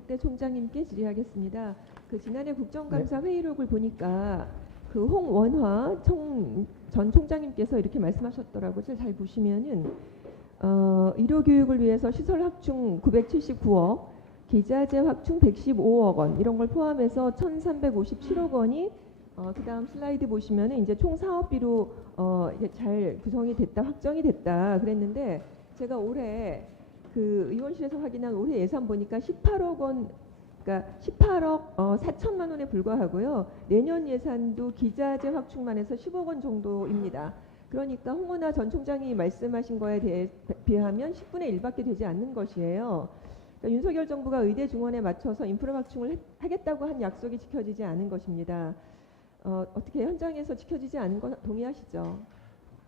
경북대 총장님께 질의하겠습니다. 그 지난해 국정감사 회의록을 보니까 그 홍원화 전 총장님께서 이렇게 말씀하셨더라고요. 잘 보시면은 의료교육을 위해서 시설 확충 979억, 기자재 확충 115억 원 이런 걸 포함해서 1,357억 원이 그다음 슬라이드 보시면은 이제 총 사업비로 이게 잘 구성이 됐다, 확정이 됐다 그랬는데 제가 올해 그 의원실에서 확인한 올해 예산 보니까 18억 원, 그러니까 18억 4천만 원에 불과하고요. 내년 예산도 기자재 확충만 해서 10억 원 정도입니다. 그러니까 홍원하 전 총장이 말씀하신 거에 비하면 10분의 1밖에 되지 않는 것이에요. 그러니까 윤석열 정부가 의대 증원에 맞춰서 인프라 확충을 하겠다고 한 약속이 지켜지지 않은 것입니다. 어떻게 현장에서 지켜지지 않은 거 동의하시죠?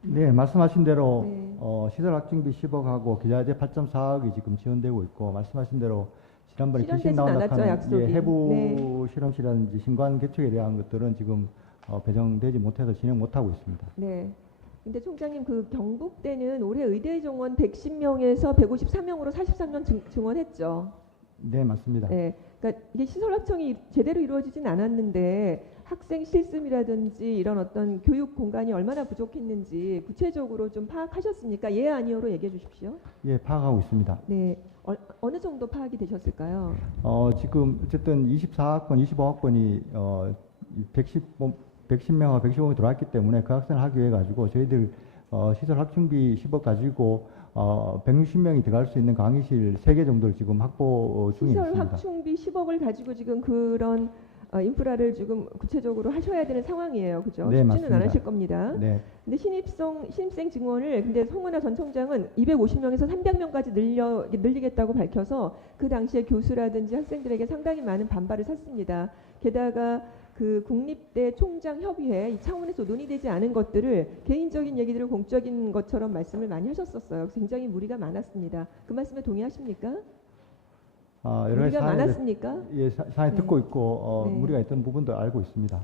네, 말씀하신 대로 네. 시설 확충비 10억하고 기자재 8.4억이 지금 지원되고 있고, 말씀하신 대로 지난번에 실현되진 않았죠, 약속이. 해부 네. 실험실이라든지 신관 개척에 대한 것들은 지금 배정되지 못해서 진행 못하고 있습니다. 네. 근데 총장님 그 경북대는 올해 의대 정원 110명에서 153명으로 43명 증원했죠. 네, 맞습니다. 네. 그러니까 이게 시설 확충이 제대로 이루어지진 않았는데 학생 실습이라든지 이런 어떤 교육 공간이 얼마나 부족했는지 구체적으로 좀 파악하셨습니까? 예, 아니요로 얘기해 주십시오. 예, 파악하고 있습니다. 네. 어느 정도 파악이 되셨을까요? 지금 어쨌든 24학번, 25학번이 110명과 115명이 들어왔기 때문에 그 학생을 하기 위해 가지고 저희들 시설 확충비 10억 가지고 160명이 들어갈 수 있는 강의실 3개 정도를 지금 확보 중에 시설 있습니다. 확충비 10억을 가지고 지금 그런 인프라를 지금 구체적으로 하셔야 되는 상황이에요. 그죠? 네, 쉽지는 맞습니다. 않으실 겁니다. 네. 근데 신입생 증원을 근데 홍원하 전 총장은 250명에서 300명까지 늘리겠다고 밝혀서 그 당시에 교수라든지 학생들에게 상당히 많은 반발을 샀습니다. 게다가 그 국립대 총장 협의회 이 차원에서 논의되지 않은 것들을 개인적인 얘기들을 공적인 것처럼 말씀을 많이 하셨었어요. 굉장히 무리가 많았습니다. 그 말씀에 동의하십니까? 여러 가지 무리가 사안을 많았습니까? 예, 사안을 네. 듣고 있고 네. 무리가 있던 부분도 알고 있습니다.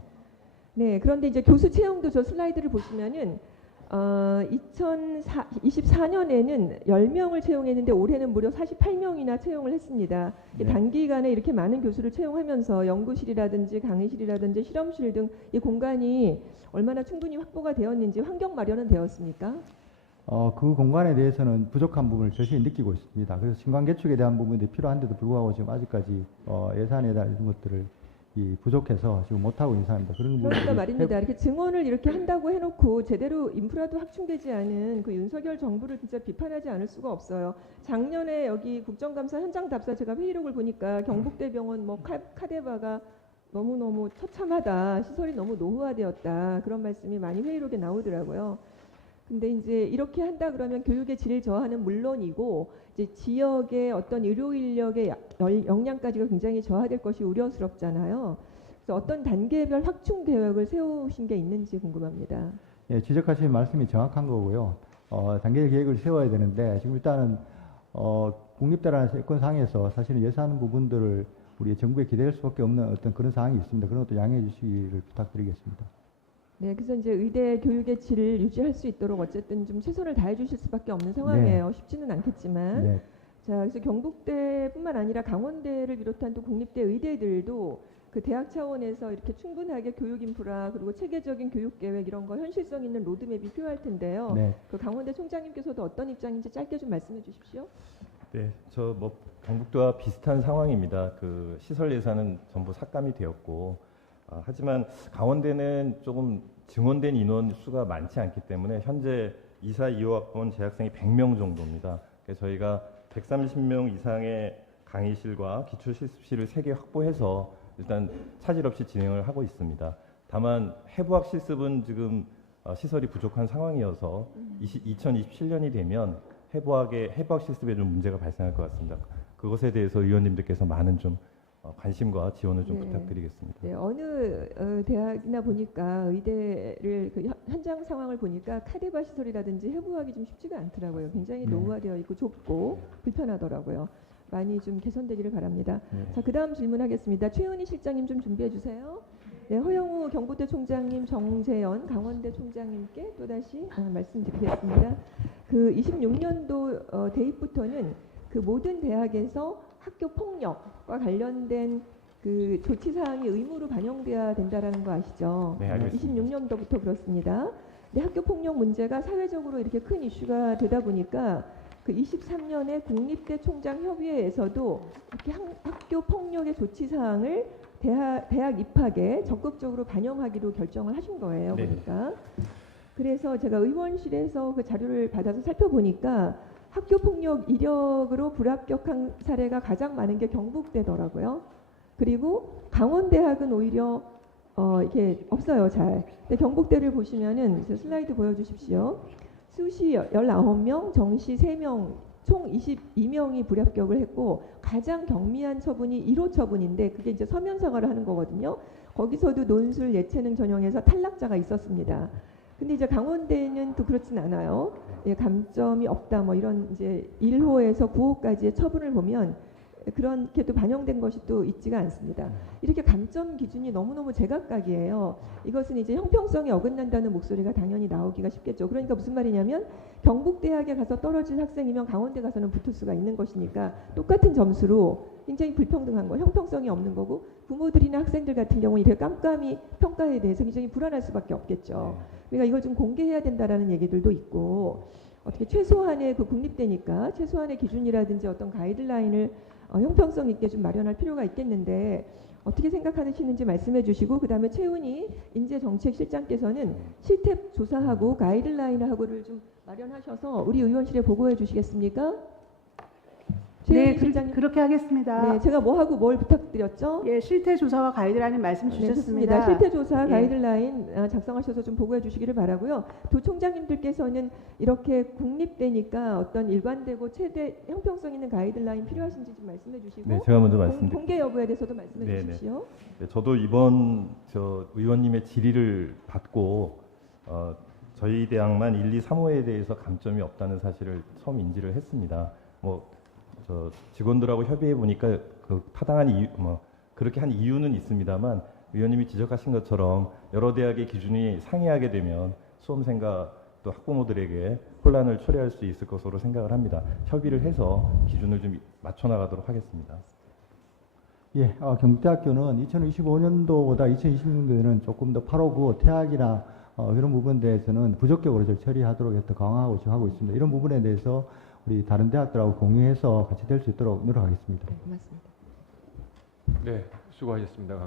네, 그런데 이제 교수 채용도 저 슬라이드를 보시면은 2024년에는 10명을 채용했는데 올해는 무려 48명이나 채용을 했습니다. 네. 단기간에 이렇게 많은 교수를 채용하면서 연구실이라든지 강의실이라든지 실험실 등 이 공간이 얼마나 충분히 확보가 되었는지 환경 마련은 되었습니까? 그 공간에 대해서는 부족한 부분을 절실히 느끼고 있습니다. 그래서 신관 개축에 대한 부분이 필요한데도 불구하고 지금 아직까지 예산에 대한 이런 것들을 부족해서 지금 못하고 있는 상황입니다. 그런 그러니까 말입니다. 이렇게 증원을 이렇게 한다고 해놓고 제대로 인프라도 확충되지 않은 그 윤석열 정부를 진짜 비판하지 않을 수가 없어요. 작년에 여기 국정감사 현장 답사 제가 회의록을 보니까 경북대병원 뭐 카데바가 너무너무 처참하다, 시설이 너무 노후화되었다 그런 말씀이 많이 회의록에 나오더라고요. 근데 이제 이렇게 한다 그러면 교육의 질 저하는 물론이고 이제 지역의 어떤 의료 인력의 역량까지가 굉장히 저하될 것이 우려스럽잖아요. 그래서 어떤 단계별 확충 계획을 세우신 게 있는지 궁금합니다. 예, 지적하신 말씀이 정확한 거고요. 단계 계획을 세워야 되는데 지금 일단은 국립대라는 세권상에서 사실은 예산 부분들을 우리 정부에 기대할 수밖에 없는 어떤 그런 상황이 있습니다. 그런 것도 양해해 주시기를 부탁드리겠습니다. 네, 그래서 이제 의대 교육의 질을 유지할 수 있도록 어쨌든 좀 최선을 다해 주실 수밖에 없는 상황이에요. 쉽지는 않겠지만. 네. 자, 그래서 경북대뿐만 아니라 강원대를 비롯한 또 국립대 의대들도 그 대학 차원에서 이렇게 충분하게 교육 인프라 그리고 체계적인 교육 계획 이런 거 현실성 있는 로드맵이 필요할 텐데요. 네. 그 강원대 총장님께서도 어떤 입장인지 짧게 좀 말씀해 주십시오. 네, 저 경북도와 비슷한 상황입니다. 그 시설 예산은 전부 삭감이 되었고, 하지만 강원대는 조금 증원된 인원 수가 많지 않기 때문에 현재 2사 2호학번 재학생이 100명 정도입니다. 그래서 저희가 130명 이상의 강의실과 기초실습실을 3개 확보해서 일단 차질 없이 진행을 하고 있습니다. 다만 해부학 실습은 지금 시설이 부족한 상황이어서 2027년이 되면 해부학 실습에 좀 문제가 발생할 것 같습니다. 그것에 대해서 의원님들께서 많은 좀 관심과 지원을 좀 네. 부탁드리겠습니다. 네, 어느 대학이나 보니까 의대를 그 현장 상황을 보니까 카데바 시설이라든지 해부하기 좀 쉽지가 않더라고요. 굉장히 네. 노후화되어 있고 좁고 불편하더라고요. 많이 좀 개선되기를 바랍니다. 네. 자, 그다음 질문하겠습니다. 최은희 실장님 좀 준비해 주세요. 네, 허영우 경북대 총장님, 정재현 강원대 총장님께 또다시 말씀드리겠습니다. 그 26년도 대입부터는 그 모든 대학에서 학교 폭력과 관련된 그 조치 사항이 의무로 반영돼야 된다라는 거 아시죠? 네, 알겠습니다. 26년도부터 그렇습니다. 근데 학교 폭력 문제가 사회적으로 이렇게 큰 이슈가 되다 보니까 그 23년에 국립대 총장 협의회에서도 이렇게 학교 폭력의 조치 사항을 대학 입학에 적극적으로 반영하기로 결정을 하신 거예요. 네. 보니까. 그래서 제가 의원실에서 그 자료를 받아서 살펴보니까 학교 폭력 이력으로 불합격한 사례가 가장 많은 게 경북대더라고요. 그리고 강원대학은 오히려 이게 없어요, 잘. 근데 경북대를 보시면은 슬라이드 보여주십시오. 수시 19명, 정시 3명, 총 22명이 불합격을 했고 가장 경미한 처분이 1호 처분인데 그게 이제 서면 사과를 하는 거거든요. 거기서도 논술 예체능 전형에서 탈락자가 있었습니다. 근데 이제 강원대는 또 그렇진 않아요. 예, 감점이 없다 뭐 이런 이제 1호에서 9호까지의 처분을 보면 그렇게 또 반영된 것이 또 있지가 않습니다. 이렇게 감점 기준이 너무너무 제각각이에요. 이것은 이제 형평성에 어긋난다는 목소리가 당연히 나오기가 쉽겠죠. 그러니까 무슨 말이냐면 경북대학에 가서 떨어질 학생이면 강원대 가서는 붙을 수가 있는 것이니까 똑같은 점수로 굉장히 불평등한 거, 형평성이 없는 거고 부모들이나 학생들 같은 경우는 이렇게 깜깜이 평가에 대해서 굉장히 불안할 수밖에 없겠죠. 그러니까 이걸 좀 공개해야 된다라는 얘기들도 있고 어떻게 최소한의 그 국립대니까 최소한의 기준이라든지 어떤 가이드라인을 형평성 있게 좀 마련할 필요가 있겠는데 어떻게 생각하시는지 말씀해 주시고 그다음에 최은희 인재정책실장께서는 실태 조사하고 가이드라인하고를 좀 마련하셔서 우리 의원실에 보고해 주시겠습니까? 네, 최은희 실장님. 그렇게 하겠습니다. 네, 제가 뭐하고 뭘 부탁드렸죠? 예, 실태 조사와 가이드라인 말씀 네, 주셨습니다. 좋습니다. 실태 조사 예. 가이드라인 작성하셔서 좀 보고해 주시기를 바라고요. 두 총장님들께서는 이렇게 국립대니까 어떤 일관되고 최대 형평성 있는 가이드라인 필요하신지 좀 말씀해 주시고 네, 제가 먼저 말씀드릴게요. 공개 여부에 대해서도 말씀해 네, 네. 주십시오. 네, 저도 이번 의원님의 질의를 받고 저희 대학만 1, 2, 3호에 대해서 감점이 없다는 사실을 처음 인지를 했습니다. 직원들하고 협의해 보니까 그 타당한 이유, 그렇게 한 이유는 있습니다만 의원님이 지적하신 것처럼 여러 대학의 기준이 상이하게 되면 수험생과 또 학부모들에게 혼란을 초래할 수 있을 것으로 생각을 합니다. 협의를 해서 기준을 좀 맞춰 나가도록 하겠습니다. 예, 경북대학교는 2025년도보다 2026년도에는 조금 더 859 퇴학이나 이런 부분에 대해서는 부적격으로 처리하도록 해서 강화하고 지금 하고 있습니다. 이런 부분에 대해서 우리 다른 대학들하고 공유해서 같이 될 수 있도록 노력하겠습니다. 네, 고맙습니다. 네, 수고하셨습니다.